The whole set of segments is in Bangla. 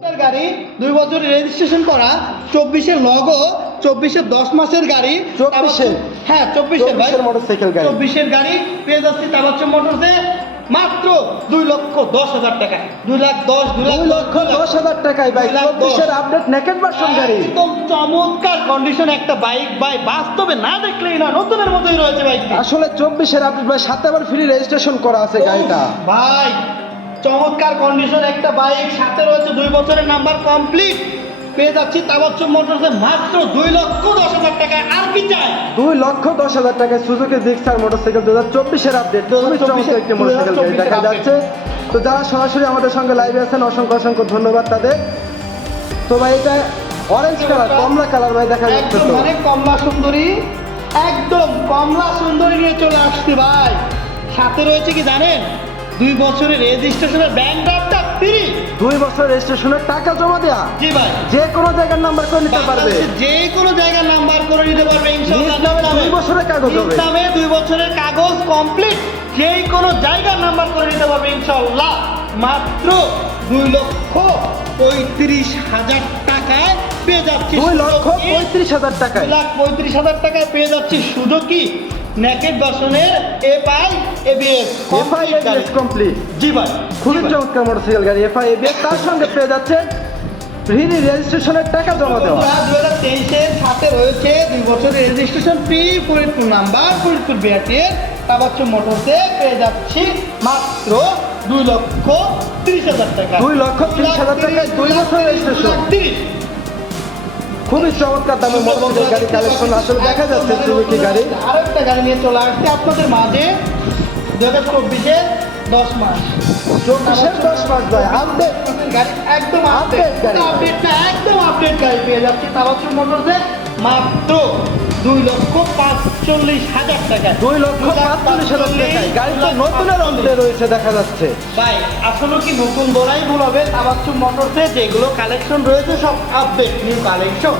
গাড়ি 2 বছরের রেজিস্ট্রেশন করা, 24-এর লগো, 24-এর 10 মাসের গাড়ি, 24-এর? হ্যাঁ 24-এর ভাই, 24-এর মোটরসাইকেল গাড়ি। 24-এর গাড়ি পেয়ে যাচ্ছি তাবাচ্চুম মোটরসে মাত্র 2,10,000 টাকা। 2,10,000 টাকায় ভাই 24-এর আপডেট নেকেড ভার্সন গাড়ি। একদম চমৎকার কন্ডিশন একটা বাইক ভাই, বাস্তবে না দেখলেই না, নতুনের মতোই রয়েছে বাইকটি। আসলে 24-এর আপডেট ভাই, সাথে আবার ফ্রি রেজিস্ট্রেশন করা আছে গাড়িটা। ভাই চমৎকার কন্ডিশন একটা বাইক, সাথে রয়েছে 2 বছরের নাম্বার কমপ্লিট, পেয়ে যাচ্ছি তাবাচ্চুম মোটরসে মাত্র 2,10,000 টাকায়। আর কি চাই? 2,10,000 টাকায় সুজুকি জিক্সার মোটরসাইকেল 2024-এর আপডেট। খুবই চমৎকার একটি মোটরসাইকেল গাড়ি দেখা যাচ্ছে। তো যারা সরাসরি আমাদের সঙ্গে লাইভে আছেন, অসংখ্য অসংখ্য ধন্যবাদ তাদের। তো ভাই এটা অরেঞ্জ কালার, কমলা কালার ভাই দেখা যাচ্ছে। একদম তো মানে কমলা সুন্দরী, একদম কমলা সুন্দরী নিয়ে চলে আসছি ভাই। সাথে রয়েছে কি জানেন, 2 বছরের রেজিস্ট্রেশনের ব্যাংক ড্রাফটটা ফ্রি। 2 বছর রেজিস্ট্রেশনের টাকা জমা দেয়া, জি ভাই, যে কোনো জায়গার নাম্বার করে নিতে পারবে, বাংলাদেশের যে কোনো জায়গায় নাম্বার করে নিতে পারবে ইনশাআল্লাহ। নিজ নামে 2 বছরের কাগজ হবে, নিজ নামে 2 বছরের কাগজ কমপ্লিট, যে কোনো জায়গার নাম্বার করে নিতে পারবে ইনশাআল্লাহ। মাত্র 2,35,000 টাকায় পেয়ে যাচ্ছি। 2,35,000 টাকায়, 2,35,000 টাকায় পেয়ে যাচ্ছি সুজুকি নেকেড ভার্সনের এফআই এবিএস কমপ্লিট। জি ভাই, খুবই চমৎকার মোটরসাইকেল গাড়ি এফআই এবিএস। তার সঙ্গে পেয়ে যাচ্ছে ফ্রি রেজিস্ট্রেশনের টাকা জমা দেওয়া। 2023-এর সাথে রয়েছে 2 বছরের registration free, Faridpur number, Faridpur বিআরটিএর তাবাচ্চুম মোটরসে পেয়ে যাচ্ছি মাত্র 2,30,000 টাকা। 2,30,000 টাকায় 2 বছরের রেজিস্ট্রেশন। 2,30,000। খুবই চমৎকার দামের মোটরসাইকেল গাড়ি কালেকশন আসলে দেখা যাচ্ছে সুজুকি গাড়ি। আরেকটা গাড়ি নিয়ে চলে আসছে আপনাদের মাঝে, 2024-এর 10 মাস। 24-এর 10 মাস ভাই আপডেট গাড়ি, একদম আপডেট গাড়ি। আপডেট না, একদম আপডেট গাড়ি পেয়ে যাচ্ছি তাবাচ্চুম মোটরসে মাত্র 2,45,000 টাকা। 2,45,000 টাকায় গাড়িটা নতুনের অন্তরে রয়েছে দেখা যাচ্ছে। ভাই আসলে কি নতুন বলাই ভুল হবে, তাবাচ্চুম মোটরসে যেগুলো কালেকশন রয়েছে সব আপডেট নিউ কালেকশন।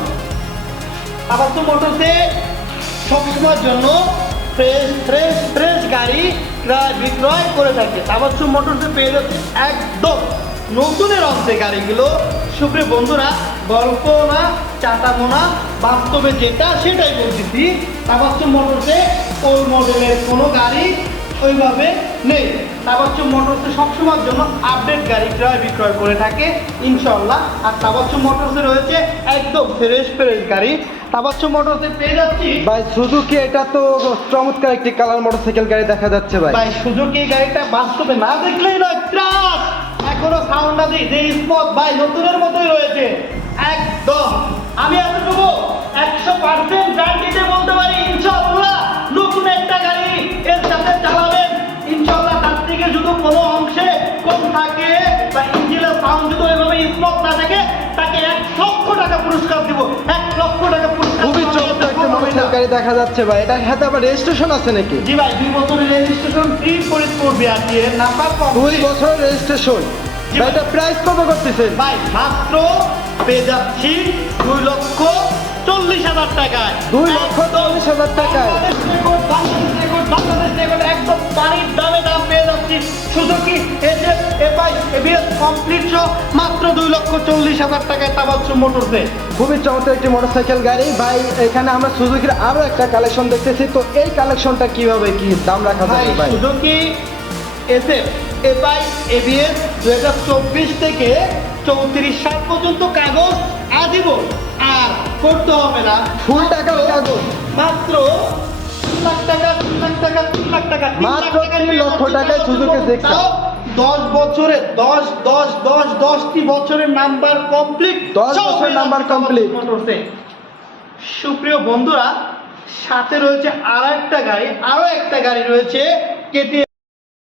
তাবাচ্চুম মোটরসে সবসময়ের জন্য ফ্রেশ ফ্রেশ ফ্রেশ গাড়ি ক্রয় বিক্রয় করে থাকে। তাবাচ্চুম মোটরসে পেয়ে যাচ্ছে একদম নতুনের অংশে গাড়িগুলো। সুপ্রিয় বন্ধুরা, গল্প না, চাটাবো না, বাস্তবে যেটা সেটাই বলতেছি। তাবাচ্চুম মোটরসে ওল্ড মডেলের কোনো গাড়ি ওইভাবে নেই। তাবাচ্চুম মোটরসে সবসময়ের জন্য আপডেট গাড়ি ক্রয় বিক্রয় করে থাকে ইনশাআল্লাহ। আর তাবাচ্চুম মোটরসে রয়েছে একদম ফ্রেশ ফ্রেশ গাড়ি। তাবাচ্চুম মোটরসে পেয়ে যাচ্ছি ভাই সুজুকি, এটা তো চমৎকার একটি কালার মোটরসাইকেল গাড়ি দেখা যাচ্ছে ভাই। ভাই সুজুকি গাড়িটা বাস্তবে না দেখলেই নয়, ত্রাস এখনো সাউন্ড না দিই যে স্পট ভাই নতুনের মতোই রয়েছে একদম। আমি এতটুকু 100% গ্যারান্টিতে বলতে পারি ইনশাআল্লাহ নতুন একটা গাড়ি এর সাথে চালাবেন ইনশাআল্লাহ, তার থেকে যদি কোনো অংশে কম থাকে বা ইঞ্জিনের সাউন্ড যদি ওইভাবে স্পট না থাকে, তাকে 1 লক্ষ টাকা পুরস্কার দিব। 1 লক্ষ টাকা পুরস্কার। খুবই চমৎকার একটা মোটরসাইকেল গাড়ি দেখা যাচ্ছে ভাই। এটা হাতে আবার রেজিস্ট্রেশন আছে নাকি? জি ভাই, 2 বছরের রেজিস্ট্রেশন ফ্রি, ফরিদপুর বিআরটিএর নাম্বার 2 বছরের রেজিস্ট্রেশন। ভাই এটা প্রাইস কত করতেছেন? ভাই মাত্র পেয়ে যাচ্ছি 2,40,000 টাকায়। 2,40,000 টাকায় বাংলাদেশ রেকর্ড একদম পানির দামে দাম পেয়ে যাচ্ছি। Suzuki SF FI ABS complete সহ মাত্র 2,40,000 টাকায় তাবাচ্চুম মোটরসে। খুবই চমৎকার একটি মোটরসাইকেল গাড়ি ভাই। এখানে আমরা সুজুকির আরো একটা কালেকশন দেখতেছি। তো এই কালেকশনটা কিভাবে কি দাম রাখা ভাই যাবে ভাই? সুজুকি এসএফ এফআই এবিএস 2024 থেকে 34 সাল পর্যন্ত কাগজ আজীবন, আর করতে হবে না ফুল টাকার কাগজ, মাত্র 3 লাখ টাকা, 3 লাখ টাকা, 3 লাখ টাকা, মাত্র 3 লক্ষ টাকায় সুজুকি জিক্সার। 10 বছরে 10টি বছরের নাম্বার কমপ্লিট, 10 বছরের নাম্বার কমপ্লিট। সুপ্রিয় বন্ধুরা, সাথে রয়েছে আরো একটা গাড়ি রয়েছে কেটিএম।